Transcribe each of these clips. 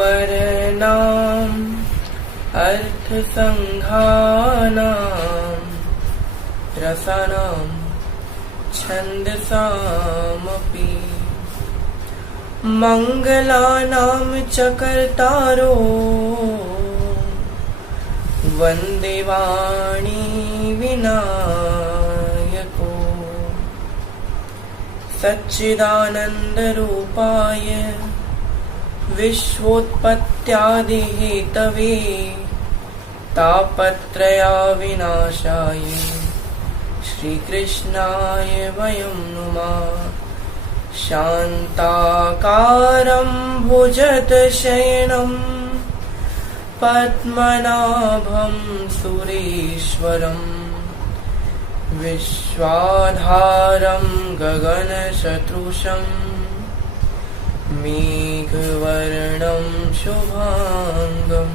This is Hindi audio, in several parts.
वर्णाम् अर्थसङ्घानाम् रसानाम् छन्दसामपि मङ्गलानां च कर्तारो वन्दे वाणी विनायको सच्चिदानन्दरूपाय विश्वोत्पत्त्यादिहेतवे तापत्रयाविनाशाय श्रीकृष्णाय वयं नुमः। शान्ताकारं भुजगशयनं पद्मनाभं सुरेश्वरं विश्वाधारं गगनसदृशं मेघवर्णं शुभांगं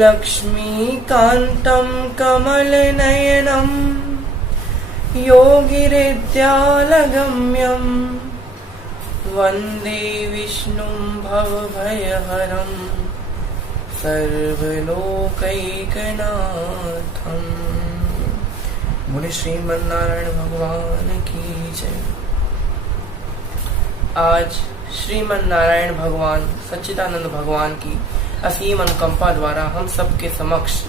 लक्ष्मीकान्तं कमलनयनं योगिरिद्यालगम्यं वन्दे विष्णुं भवभयहरं सर्वलोकैकनाथम्। बोले श्रीमन्नारायण भगवान की जय। आज श्रीमन्नारायण भगवान सच्चिदानंद भगवान की असीम अनुकंपा द्वारा हम सबके समक्ष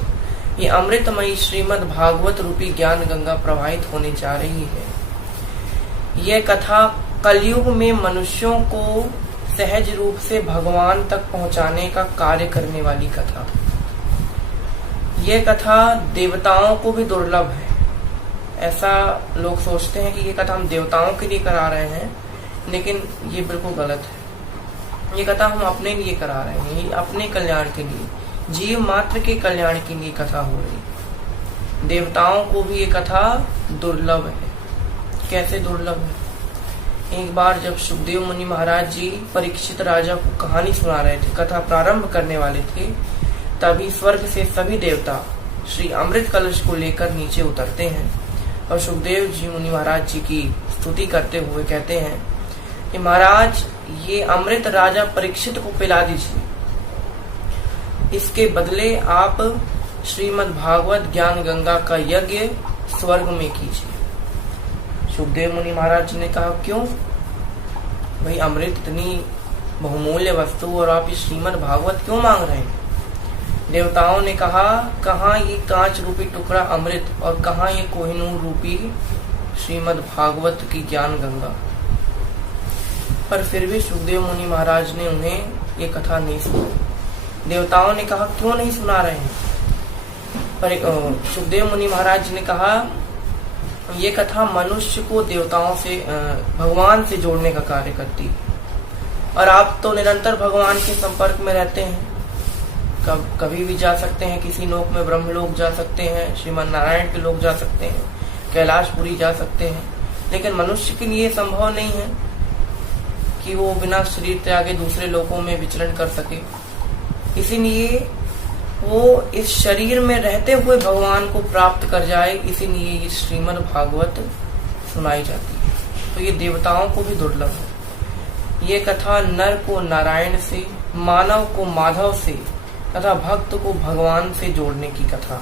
ये अमृतमयी श्रीमद् भागवत रूपी ज्ञान गंगा प्रवाहित होने जा रही है। यह कथा कलयुग में मनुष्यों को सहज रूप से भगवान तक पहुंचाने का कार्य करने वाली कथा। यह कथा देवताओं को भी दुर्लभ है। ऐसा लोग सोचते हैं कि ये कथा हम देवताओं के लिए करा रहे हैं, लेकिन ये बिल्कुल गलत है। ये कथा हम अपने लिए करा रहे हैं, ये अपने कल्याण के लिए, जीव मात्र के कल्याण के लिए कथा हो रही है। देवताओं को भी ये कथा दुर्लभ है। कैसे दुर्लभ है? एक बार जब सुखदेव मुनि महाराज जी परीक्षित राजा को कहानी सुना रहे थे, कथा प्रारंभ करने वाले थे, तभी स्वर्ग से सभी देवता श्री अमृत कलश को लेकर नीचे उतरते हैं और सुखदेव जी मुनि महाराज जी की स्तुति करते हुए कहते हैं कि महाराज, ये अमृत राजा परीक्षित को पिला दीजिए, इसके बदले आप श्रीमद् भागवत ज्ञान गंगा का यज्ञ स्वर्ग में कीजिए। सुखदेव मुनि महाराज जी ने कहा, क्यों भाई, अमृत इतनी बहुमूल्य वस्तु और आप ये श्रीमद् भागवत क्यों मांग रहे हैं? देवताओं ने कहा, कहाँ ये कांच रूपी टुकड़ा अमृत और कहाँ ये कोहिनूर रूपी श्रीमद् भागवत की ज्ञान गंगा। पर फिर भी सुखदेव मुनि महाराज ने उन्हें ये कथा नहीं सुनी। देवताओं ने कहा, क्यों नहीं सुना रहे हैं? पर सुखदेव मुनि महाराज ने कहा, ये कथा मनुष्य को देवताओं से, भगवान से जोड़ने का कार्य करती है, और आप तो निरंतर भगवान के संपर्क में रहते हैं। कभी भी जा सकते हैं, किसी लोक में ब्रह्मलोक जा सकते हैं, श्रीमन नारायण के लोक जा सकते हैं, कैलाशपुरी जा सकते हैं, लेकिन मनुष्य के लिए संभव नहीं है कि वो बिना शरीर त्यागे दूसरे लोकों में विचरण कर सके। इसीलिए वो इस शरीर में रहते हुए भगवान को प्राप्त कर जाए, इसीलिए ये श्रीमद् भागवत सुनाई जाती है। तो ये देवताओं को भी दुर्लभ है। ये कथा नर को नारायण से, मानव को माधव से तथा भक्त को भगवान से जोड़ने की कथा।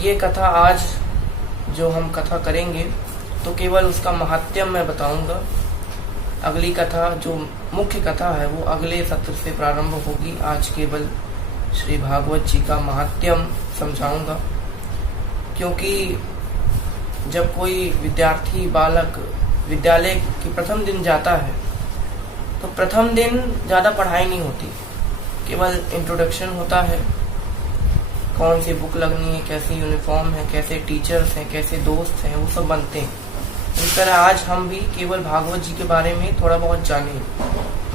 ये कथा आज जो हम कथा करेंगे तो केवल उसका महात्म्य मैं बताऊंगा। अगली कथा जो मुख्य कथा है वो अगले सत्र से प्रारंभ होगी। आज केवल श्री भागवत जी का महात्म्य समझाऊंगा, क्योंकि जब कोई विद्यार्थी बालक विद्यालय के प्रथम दिन जाता है तो प्रथम दिन ज्यादा पढ़ाई नहीं होती, केवल इंट्रोडक्शन होता है, कौन सी बुक लगनी है, कैसी यूनिफॉर्म है, कैसे टीचर्स हैं, कैसे दोस्त हैं, वो सब बनते हैं। इस तरह आज हम भी केवल भागवत जी के बारे में थोड़ा बहुत जानेंगे,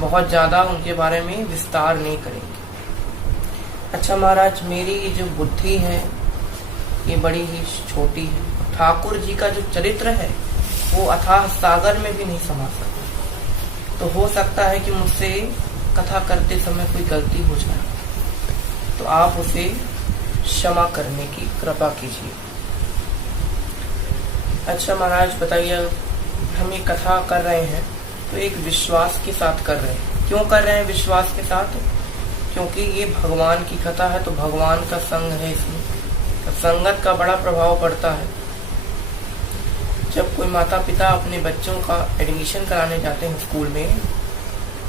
बहुत ज्यादा उनके बारे में विस्तार नहीं करेंगे। अच्छा महाराज, मेरी ये जो बुद्धि है ये बड़ी ही छोटी है, ठाकुर जी का जो चरित्र है वो अथाह सागर में भी नहीं समा सकता, तो हो सकता है कि मुझसे कथा करते समय कोई गलती हो जाए, तो आप उसे क्षमा करने की कृपा कीजिए। अच्छा महाराज बताइए, हम ये कथा कर रहे हैं तो तो एक विश्वास के साथ कर रहे हैं। क्यों कर रहे हैं विश्वास के साथ? क्योंकि ये भगवान की कथा है, तो भगवान का संग है, इसमें तो संगत का बड़ा प्रभाव पड़ता है। जब कोई माता पिता अपने बच्चों का एडमिशन कराने जाते हैं स्कूल में,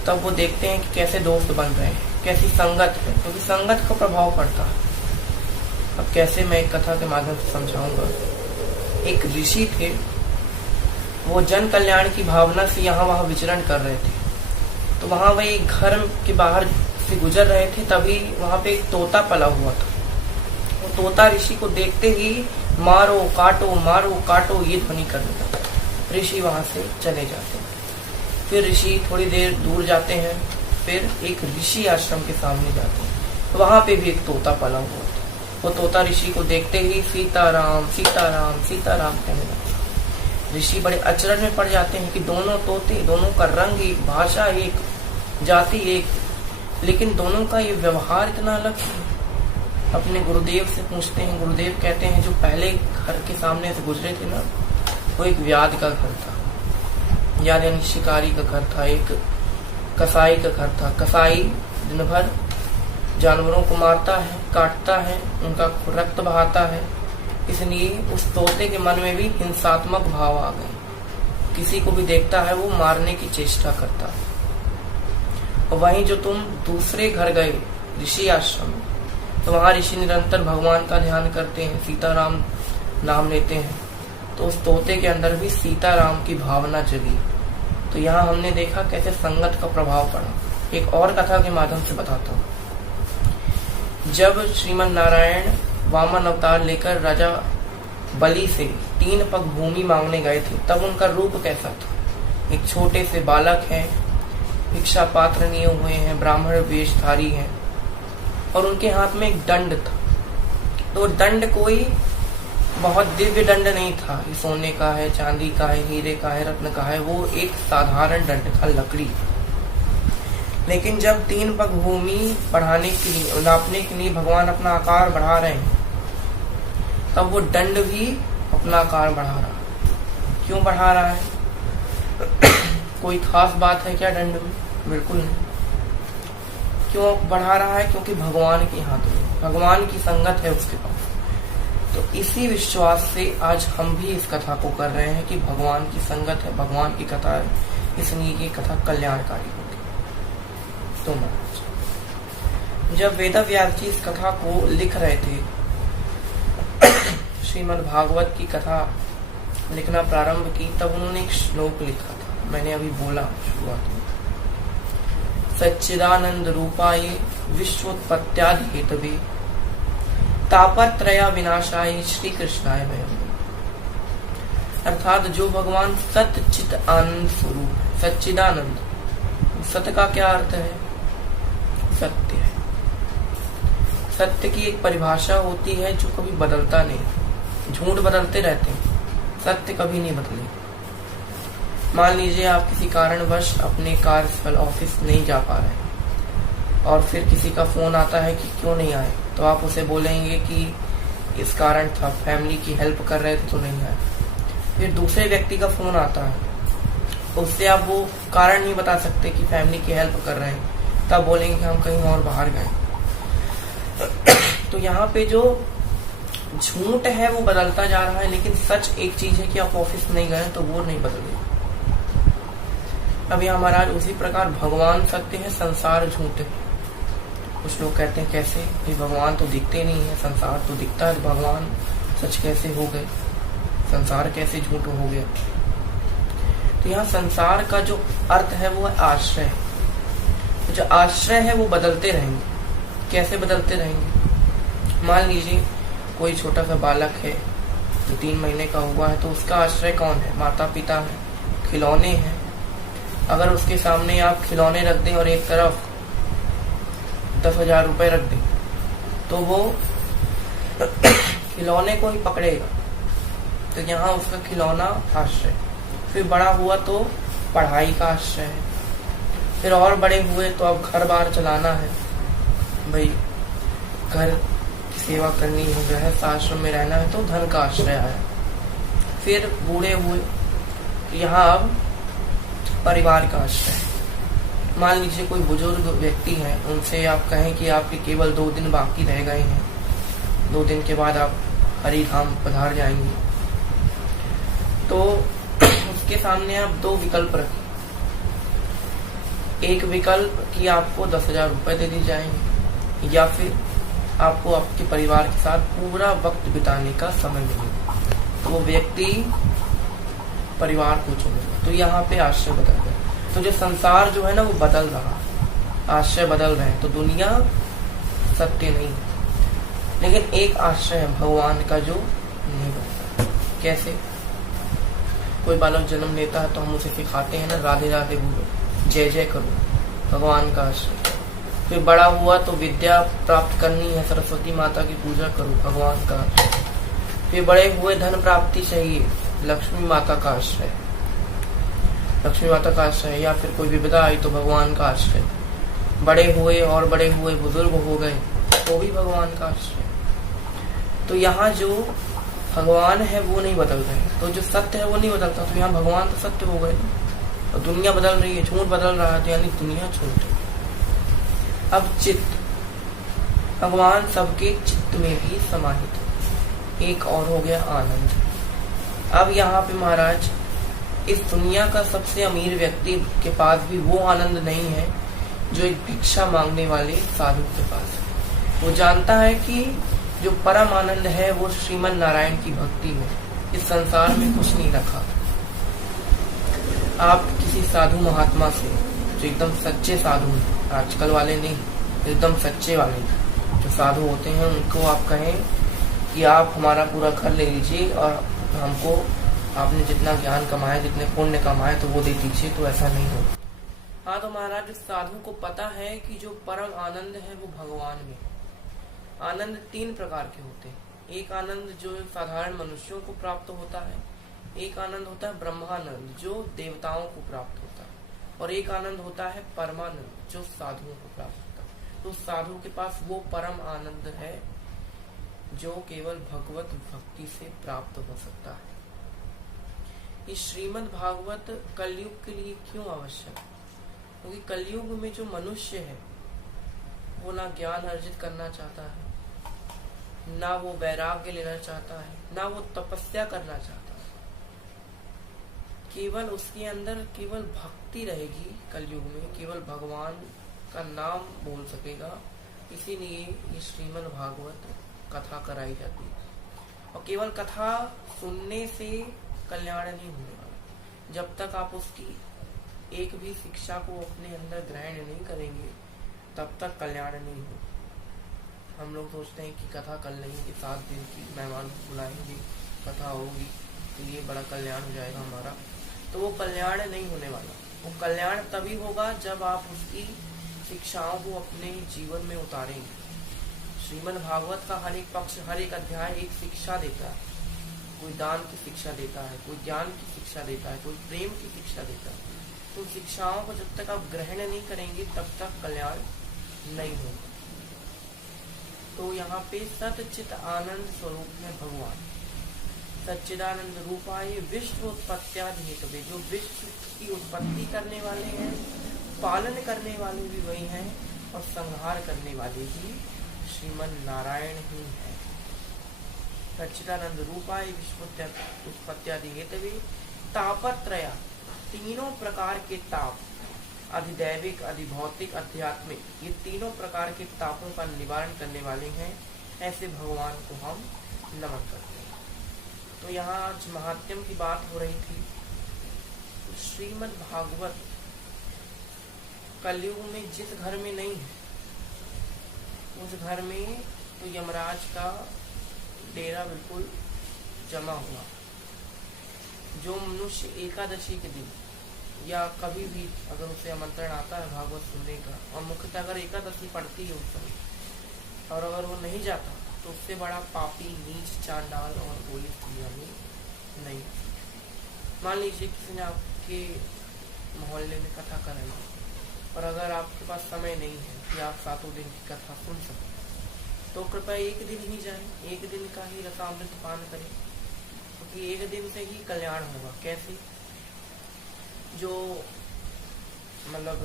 तब वो देखते हैं कि कैसे दोस्त बन रहे हैं, कैसी संगत है, क्योंकि संगत का प्रभाव पड़ता है। अब कैसे मैं एक कथा के माध्यम से समझाऊंगा। एक ऋषि थे, वो जन कल्याण की भावना से यहाँ वहाँ विचरण कर रहे थे। तो वहाँ वह एक घर के बाहर से गुजर रहे थे, तभी वहाँ पे एक तोता पला हुआ था। वो तोता ऋषि को देखते ही मारो काटो ये ध्वनि कर देता। ऋषि वहां से चले जाते हैं। फिर ऋषि थोड़ी देर दूर जाते हैं, फिर एक ऋषि आश्रम के सामने जाते हैं, तो वहां पे भी एक तोता पला हुआ था। वो तोता ऋषि को देखते ही सीताराम सीताराम सीताराम कहने लगता। ऋषि बड़े अचरज में पड़ जाते हैं कि दोनों तोते, दोनों का रंग एक, भाषा एक, जाति एक, लेकिन दोनों का ये व्यवहार इतना अलग है। अपने गुरुदेव से पूछते हैं, गुरुदेव कहते हैं जो पहले घर के सामने से गुजरे थे ना, वो एक व्याध का घर था, यानी शिकारी का घर था, एक कसाई का घर था। कसाई दिन भर जानवरों को मारता है, काटता है, उनका रक्त बहाता है, इसलिए उस तोते के मन में भी हिंसात्मक भाव आ गए। किसी को भी देखता है वो मारने की चेष्टा करता है। और वहीं जो तुम दूसरे घर गए ऋषि आश्रम, तो वहां ऋषि निरंतर भगवान का ध्यान करते हैं, सीताराम नाम लेते हैं, तो उस तोते के अंदर भी सीताराम की भावना जगी। तो यहाँ हमने देखा कैसे संगत का प्रभाव पड़ा। एक और कथा के माध्यम से बताता हूँ। जब श्रीमन नारायण वामन अवतार लेकर राजा बलि से 3 पग भूमि मांगने गए थे, तब उनका रूप कैसा था? एक छोटे से बालक हैं, भिक्षा पात्र लिए हुए हैं, ब्राह्मण वेशधारी हैं, और उनके हाथ में एक दंड था। तो दंड कोई बहुत दिव्य दंड नहीं था, ये सोने का है, चांदी का है, हीरे का है, रत्न का है, वो एक साधारण दंड था, लकड़ी। लेकिन जब 3 पग भूमि बढ़ाने के लिए, नापने के लिए भगवान अपना आकार बढ़ा रहे हैं, तब वो दंड भी अपना आकार बढ़ा रहा है। क्यों बढ़ा रहा है? कोई खास बात है क्या दंड में? बिल्कुल नहीं। क्यों बढ़ा रहा है? क्योंकि भगवान के हाथ में, भगवान की संगत है उसके पास। तो इसी विश्वास से आज हम भी इस कथा को कर रहे हैं कि भगवान की संगत है, भगवान की कथा है, इसलिए ये कथा कल्याणकारी होगी। तो महाराज, जब वेदव्यास जी इस कथा को लिख रहे थे, श्रीमद् भागवत की कथा लिखना प्रारंभ की, तब उन्होंने एक श्लोक लिखा था, मैंने अभी बोला शुरुआत में। सच्चिदानंद रूपाय विश्वोत्पत्त्यादि हेतवे तापत्रय विनाशाय श्री कृष्णाय वयम्। अर्थात जो भगवान सत चित आनंद स्वरूप है, सच्चिदानंद। सत्य का क्या अर्थ है? सत्य है। सत्य की एक परिभाषा होती है जो कभी बदलता नहीं। झूठ बदलते रहते हैं, सत्य कभी नहीं बदले। मान लीजिए आप किसी कारणवश अपने कार्यस्थल ऑफिस नहीं जा पा रहे, और फिर किसी का फोन आता है कि क्यों नहीं आए, तो आप उसे बोलेंगे कि इस कारण था, फैमिली की हेल्प कर रहे थे तो नहीं आए। फिर दूसरे व्यक्ति का फोन आता है, उससे आप वो कारण नहीं बता सकते कि फैमिली की हेल्प कर रहे हैं, तब बोलेंगे कि हम कहीं और बाहर गए। तो यहाँ पे जो झूठ है वो बदलता जा रहा है, लेकिन सच एक चीज है कि आप ऑफिस नहीं गए तो वो नहीं बदलेगा। अब यहाँ महाराज उसी प्रकार भगवान सत्य है, संसार झूठ है। कुछ लोग कहते हैं कैसे, ये भगवान तो दिखते नहीं है, संसार तो दिखता है, भगवान सच कैसे हो गए, संसार कैसे झूठ हो गया? तो यहाँ संसार का जो अर्थ है वो है आश्रय। तो जो आश्रय है वो बदलते रहेंगे। कैसे बदलते रहेंगे? मान लीजिए कोई छोटा सा बालक है जो 3 महीने का हुआ है, तो उसका आश्रय कौन है? माता पिता है, खिलौने हैं। अगर उसके सामने आप खिलौने रख दें और एक तरफ 10,000 रुपए रख दें, तो वो खिलौने को ही पकड़ेगा। तो यहाँ उसका खिलौना आश्रय। फिर बड़ा हुआ तो पढ़ाई का आश्रय है। फिर और बड़े हुए तो अब घर बार चलाना है, भाई घर की सेवा करनी है, गृहस्थ आश्रम में रहना है, तो धन का आश्रय है। फिर बूढ़े हुए, यहाँ अब परिवार का आश्रय। मान लीजिए कोई बुजुर्ग व्यक्ति है, उनसे आप कहें कि आपके केवल 2 दिन बाकी रह गए हैं, 2 दिन के बाद आप हरि धाम पधार जाएंगे, तो उसके सामने आप 2 विकल्प रखें। एक विकल्प कि आपको 10,000 रुपए दे दी जाएंगे, या फिर आपको आपके परिवार के साथ पूरा वक्त बिताने का समय मिलेगा, तो वो व्यक्ति परिवार को चुनेगा। तो यहाँ पे आश्रय बदल गया। तो जो संसार जो है ना वो बदल रहा, आश्रय बदल रहे हैं, तो दुनिया सत्य नहीं है। लेकिन एक आश्रय है भगवान का जो नहीं बदलता। कैसे? कोई बालक जन्म लेता है तो हम उसे सिखाते हैं ना, राधे राधे बोलो, जय जय करो, भगवान का आश्रय। फिर बड़ा हुआ तो विद्या प्राप्त करनी है, सरस्वती माता की पूजा करो, भगवान का आश्रय। फिर बड़े हुए धन प्राप्ति चाहिए, लक्ष्मी माता का आश्रय, लक्ष्मी माता का आश्रय। या फिर कोई विपदा आई तो भगवान का आश्रय। बड़े हुए बुजुर्ग हो गए तो भी भगवान का आश्रय। तो यहाँ जो भगवान है वो नहीं बदल रहे, तो जो सत्य है वो नहीं बदलता, तो यहाँ भगवान तो सत्य हो गए, और दुनिया बदल रही है, झूठ बदल रहा है, तो यानी दुनिया झूठ है। अब चित्त, भगवान सबके चित्त में भी समाहित है। एक और हो गया आनंद। अब यहाँ पे महाराज इस दुनिया का सबसे अमीर व्यक्ति के पास भी वो आनंद नहीं है जो एक भिक्षा मांगने वाले साधु के पास है। वो जानता है कि जो परम आनंद है वो श्रीमन नारायण की भक्ति में, इस संसार में कुछ नहीं रखा। आप किसी साधु महात्मा से, जो एकदम सच्चे साधु हैं, आजकल वाले नहीं, एकदम सच्चे वाले जो साधु होते हैं, उनको आप कहें कि आप हमारा पूरा घर ले लीजिए और हमको आपने जितना ज्ञान कमाया, जितने पुण्य कमाए, तो वो दे दीजिए, तो ऐसा नहीं हो। हाँ, तो महाराज इस साधु को पता है कि जो परम आनंद है वो भगवान में। आनंद 3 प्रकार के होते हैं। एक आनंद जो साधारण मनुष्यों को प्राप्त होता है, एक आनंद होता है ब्रह्मानंद जो देवताओं को प्राप्त होता है, और एक आनंद होता है परमानंद जो साधुओं को प्राप्त होता है। तो साधु के पास वो परम आनंद है जो केवल भगवत भक्ति से प्राप्त हो सकता है। इस श्रीमद् भागवत कलयुग के लिए क्यों आवश्यक? क्योंकि कलयुग में जो मनुष्य है वो ना ज्ञान अर्जित करना चाहता है, ना वो वैराग्य लेना चाहता है, ना वो तपस्या करना चाहता है। केवल उसके अंदर केवल भक्ति रहेगी। कलयुग में केवल भगवान का नाम बोल सकेगा। इसीलिए ये श्रीमद् भागवत कथा कराई जाती है। और केवल कथा सुनने से कल्याण नहीं होने वाला। जब तक आप उसकी एक भी शिक्षा को अपने अंदर ग्रहण नहीं करेंगे तब तक कल्याण नहीं हो। हम लोग सोचते हैं कि कथा कर लेंगे कि 7 दिन की मेहमान बुलाएंगे, कथा होगी तो ये बड़ा कल्याण हो जाएगा हमारा, तो वो कल्याण नहीं होने वाला। वो कल्याण तभी होगा जब आप उसकी शिक्षाओं को अपने जीवन में उतारेंगे। श्रीमद् भागवत का हर एक पक्ष, हर एक अध्याय एक शिक्षा देता है। कोई दान की शिक्षा देता है, कोई ज्ञान की शिक्षा देता है, कोई प्रेम की शिक्षा देता है। तो शिक्षाओं को जब तक आप ग्रहण नहीं करेंगे तब तक कल्याण नहीं होगा। तो यहाँ पे सच्चित आनंद स्वरूप है भगवान। सच्चिदानंद रूपाय विश्व उत्पत्त्यादि हेतवे, जो विश्व की उत्पत्ति करने वाले हैं, पालन करने वाले भी वही हैं, और संहार करने वाले भी श्रीमन नारायण ही है। सच्चिदानंद रूपाय विश्व उत्पत्त्यादि हेतवे तापत्रया, तीनों प्रकार के ताप, अधिदैविक, अधिभौतिक, आध्यात्मिक, ये तीनों प्रकार के तापों का निवारण करने वाले हैं। ऐसे भगवान को हम नमन करते हैं। तो यहाँ आज महात्म्य की बात हो रही थी। श्रीमद् भागवत कलयुग में जिस घर में नहीं है उस घर में तो यमराज का डेरा बिल्कुल जमा हुआ। जो मनुष्य एकादशी के दिन या कभी भी अगर उसे आमंत्रण आता है भागवत सुनने का, और मुख्यतः अगर एकादशी पड़ती है उस समय, और अगर वो नहीं जाता तो उससे बड़ा पापी, नीच, चांडाल और कोई इस दुनिया में नहीं। मान लीजिए किसी ने आपके मोहल्ले में कथा कराई, और अगर आपके पास समय नहीं है कि आप 7 दिन की कथा सुन सकें, तो कृपया एक दिन ही जाएं, एक दिन का ही रसामृत पान करें, क्योंकि एक दिन से ही कल्याण होगा। कैसे? जो मतलब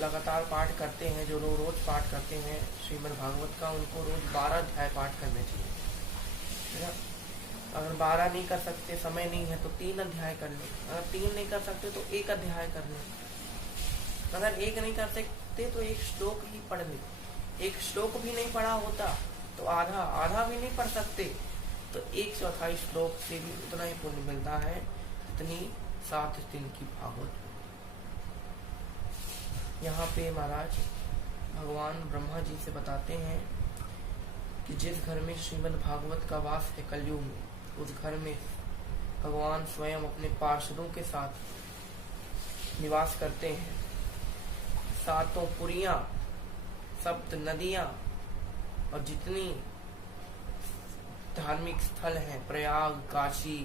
लगातार पाठ करते हैं, जो लोग रोज पाठ करते हैं श्रीमद् भागवत का, उनको रोज 12 अध्याय पाठ करने चाहिए, है ना। अगर 12 नहीं कर सकते, समय नहीं है, तो 3 अध्याय कर लें। अगर 3 नहीं कर सकते तो 1 अध्याय कर लें। अगर 1 नहीं कर सकते तो 1 श्लोक ही पढ़ लें। 1 श्लोक भी नहीं पढ़ा होता तो आधा भी नहीं पढ़ सकते तो 1/4 श्लोक से भी उतना ही पुण्य मिलता है जितनी 7 दिन की भागवत। यहाँ पे महाराज भगवान ब्रह्मा जी से बताते हैं कि जिस घर में श्रीमद् भागवत का वास है कलयुग में, उस घर में भगवान स्वयं अपने पार्षदों के साथ निवास करते हैं। 7 पुरियां, 7 नदियां और जितनी धार्मिक स्थल हैं, प्रयाग, काशी,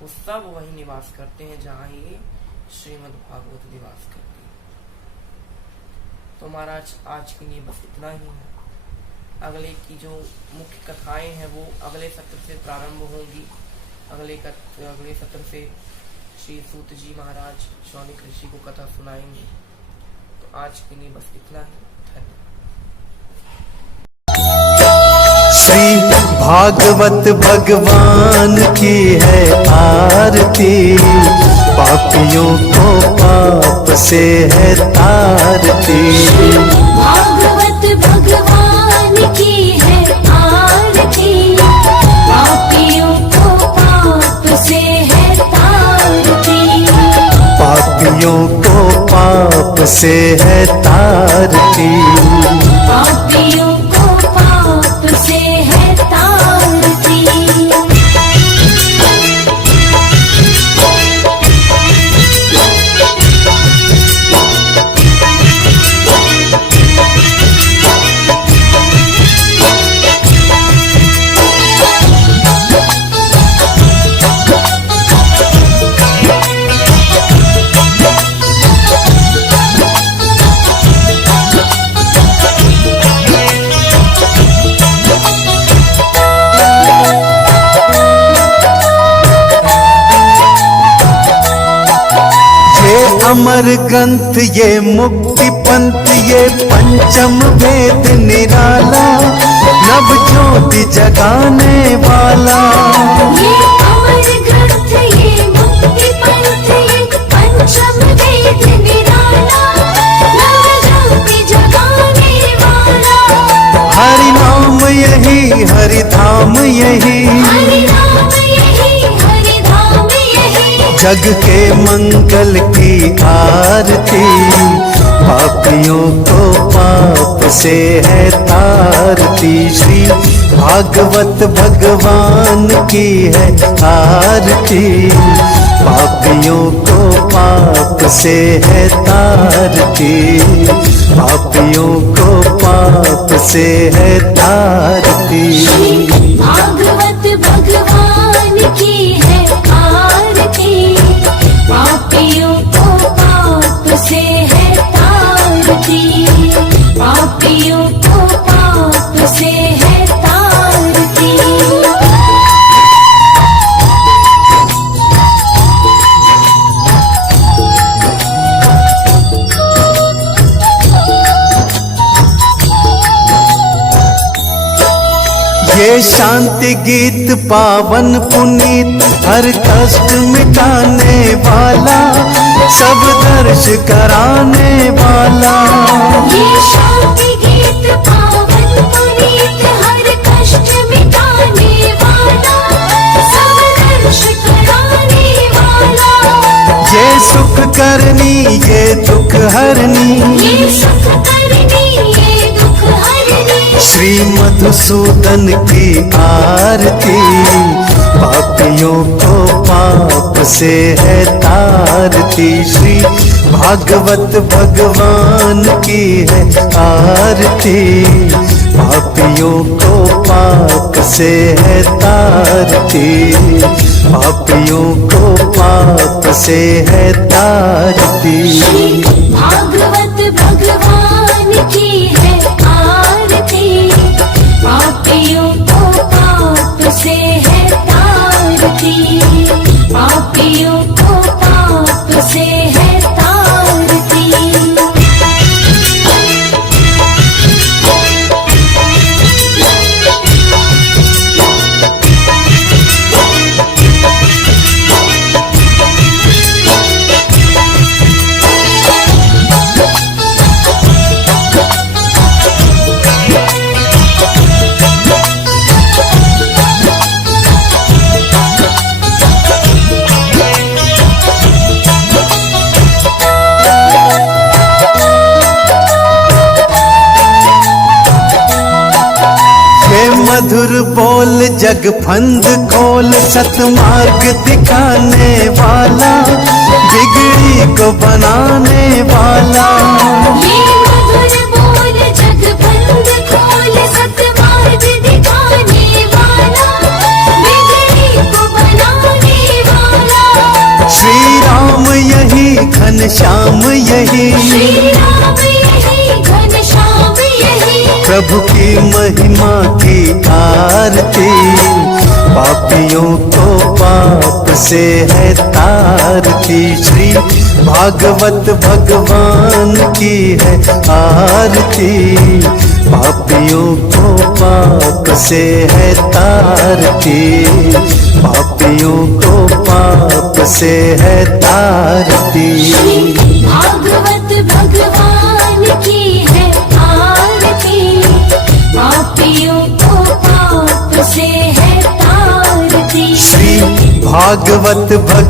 वो सब वही निवास करते हैं जहाँ ये श्रीमद् भागवत निवास करती है। तो महाराज आज के लिए बस इतना ही है। अगले की जो मुख्य कथाएं हैं वो अगले सत्र से प्रारंभ होंगी। अगले सत्र से श्री सूत जी महाराज शौनिक ऋषि को कथा सुनाएंगे। तो आज के लिए बस इतना ही। धन्यवाद। श्री भागवत भगवान की है आरती, पापियों को पाप से है तारती। भागवत भगवान की है आरती, पापियों को पाप से है तारती। पापियों को पाप से है तारती। पापियों को पाप से है तारती। अमर ग्रंथ ये मुक्ति पंथ ये पंचम वेद निराला, नव ज्योति जगाने वाला। ये अमर ग्रंथ ये मुक्ति पंथ ये पंचम वेद निराला, नव ज्योति जगाने वाला। हरि नाम यही हरि धाम यही, हरि नाम यही हरि धाम यही। जग के मंगल की आरती, पापियों को पाप से है तारती। श्री भागवत भगवान की है आरती, पापियों को पाप से है तारती। पापियों को पाप से है तारती। भागवत भगवान की है आरती, पापियों को पाप से है तारती। पापियों को पाप से है तारती। ये शांति गीत पावन पुनीत, हर कष्ट मिटाने वाला, सब दर्श कराने वाला। ये शांति गीत पावन पुनीत, हर कष्ट मिटाने वाला, सब दर्श कराने वाला। ये सुख करनी ये दुख हरनी, ये सुख करनी ये दुख हरनी। श्री मधुसूदन की आरती, पापियों को पाप से है तारती। श्री भागवत भगवान की है आरती, पापियों को पाप से है तारती। पापियों को पाप से है तारती। भागवत भगवान की है आरती, पापियों को पाप से है तारती। पापियों को पाप से है तारती। हे मधुर बोल जग फंद खोल, सतमार्ग दिखाने वाला, बिगड़ी को बनाने वाला। ये मधुर बोल जग बंद खोल, सतमार्ग दिखाने वाला, बिगड़ी को बनाने वाला। श्री राम यही घनश्याम यही, श्री राम यही घनश्याम यही, प्रभु की महिमा की आरती, पापियों को पाप से है तारती। श्री भागवत भगवान की है आरती, पापियों को पाप से है तारती, पापियों को पाप से है तारती। भागवत भगवान की है आरती, पापियों को पाप से है तारती। श्री भागवत भग